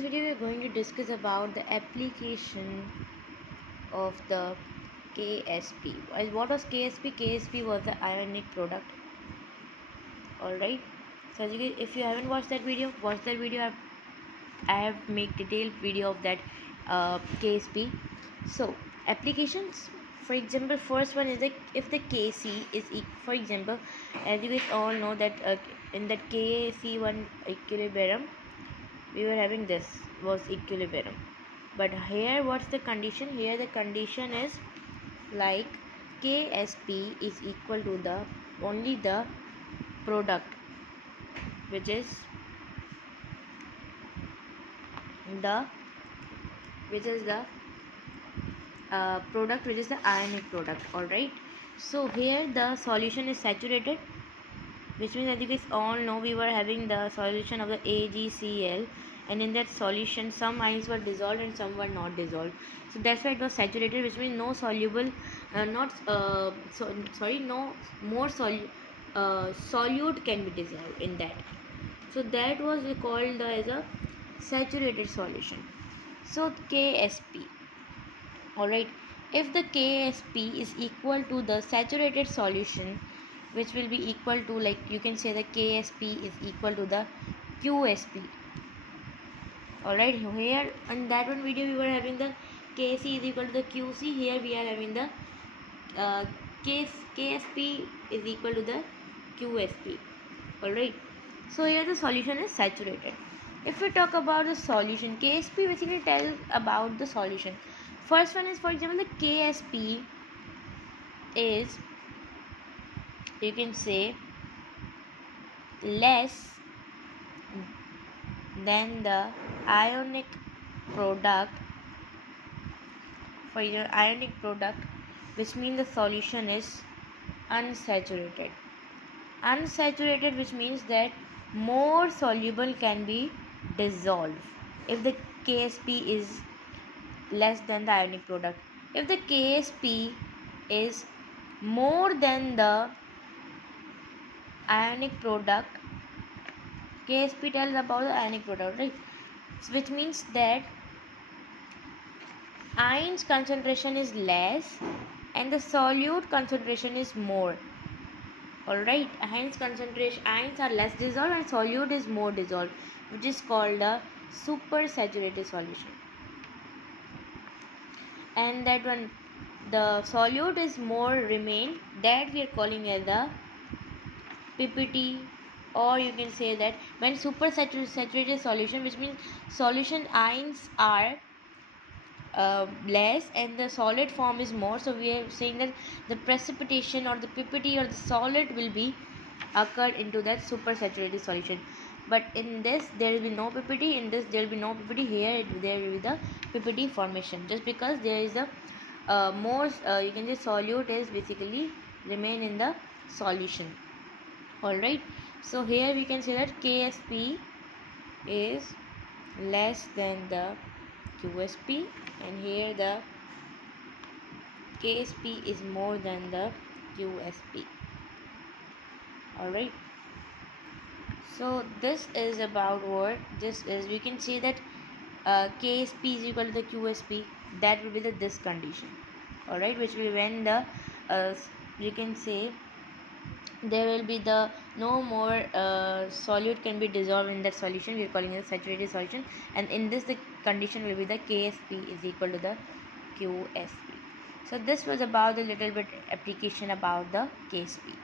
this video we are going to discuss about the application of the KSP. What was KSP? KSP was the ionic product. Alright. So if you haven't watched that video, watch that video. I have made detailed video of that KSP. So applications, for example, first one is like if the Kc is for example, as you guys all know that in that Kc1 equilibrium we were having this was equilibrium, but here what's the condition? Here the condition is like KSP is equal to the only the product, which is the product, which is the ionic product. Alright, so here the solution is saturated, which means, as you guys all know, we were having the solution of the AgCl, and in that solution some ions were dissolved and some were not dissolved, so that's why it was saturated, which means no soluble no more solute can be dissolved in that, so that was called as a saturated solution. So KSP, alright, if the KSP is equal to the saturated solution, which will be equal to, like you can say the KSP is equal to the QSP. Alright, here in that one video we were having the KC is equal to the QC. Here we are having the KSP is equal to the QSP. Alright, so here the solution is saturated. If we talk about the solution, KSP basically tells about the solution. First one is, for example, the KSP is, you can say, less than the ionic product. For your ionic product, which means the solution is unsaturated. Unsaturated, which means that more soluble can be dissolved if the KSP is less than the ionic product. If the KSP is more than the ionic product, KSP tells about the ionic product, right? Which means that ions concentration is less and the solute concentration is more. Alright, ions are less dissolved and solute is more dissolved, which is called a supersaturated solution. And that when the solute is more remain, that we are calling as the PPT, or you can say that when supersaturated solution, which means solution ions are less and the solid form is more, so we are saying that the precipitation or the PPT or the solid will be occurred into that supersaturated solution. But in this there will be no PPT, in this there will be no PPT, here there will be the PPT formation, just because there is a more you can say solute is basically remain in the solution. Alright, so here we can say that KSP is less than the QSP, and here the KSP is more than the QSP. Alright, so this is about what this is. We can say that KSP is equal to the QSP. That will be this condition. Alright, which will when the you can say there will be the no more solute can be dissolved in that solution. We are calling it a saturated solution, and in this the condition will be the KSP is equal to the QSP. So this was about the little bit application about the KSP.